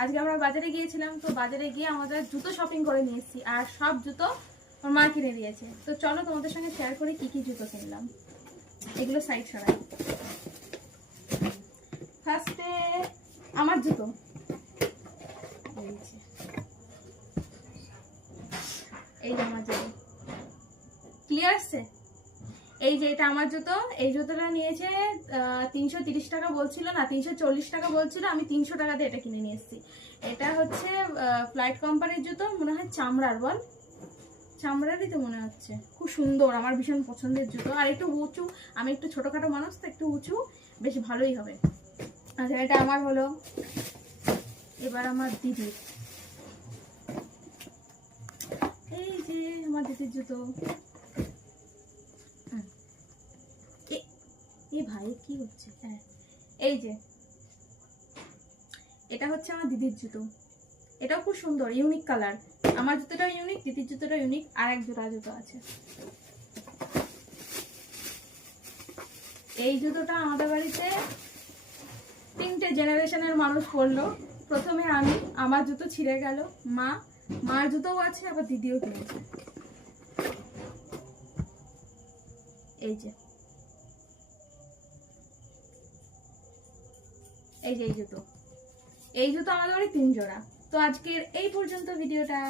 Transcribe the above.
আজকে আমরা বাজারে গিয়েছিলাম, তো বাজারে গিয়ে আমাদের জুতো শপিং করে নিয়ে এসেছি, আর সব জুতো আমার মা কিনে দিয়েছে। তো চলো তোমাদের সঙ্গে শেয়ার করি কি কি জুতো কিনলাম। এগুলো সাইড সরাই। ফার্স্টে আমার জুতো, এই যে আমার জুতো ক্লিয়ার আসছে। এই যে এটা আমার জুতো, এই জুতোটা নিয়েছে 330 টাকা বলছিল, না 340 টাকা বলছিল, আমি 300 টাকা দিয়ে এটা কিনে নিয়ে এসেছি। এটা হচ্ছে ফ্লাইট কোম্পানির জুতো, মনে হয় চামড়ার, বল চামড়ারই তো মনে হচ্ছে। খুব সুন্দর, আমার ভীষণ পছন্দের জুতো, আর একটু উঁচু, আমি একটু ছোটোখাটো মানুষ তো একটু উঁচু বেশ ভালোই হবে। আচ্ছা এটা আমার হলো। এবার আমার দিদির, এই যে আমার দিদির জুতো। এ ভাই কি হচ্ছে? হ্যাঁ এই যে এটা হচ্ছে আমার দিদির জুতো, এটাও খুব সুন্দর, ইউনিক কালার। আমার জুতোটাও ইউনিক, দিদির জুতোটাও ইউনিক। আর এক জোড়া জুতো আছে, এই জুতোটা আমাদের বাড়িতে 3টে জেনারেশনের মানুষ পরলো। প্রথমে আমি, আমার জুতো ছিঁড়ে গেল, মার জুতোও আছে, আবার দিদিও কিনেছে। এই যে এই জুতো, এই জুতো আমাদের বাড়ি 3 জোড়া। তো আজকের এই পর্যন্ত ভিডিওটা।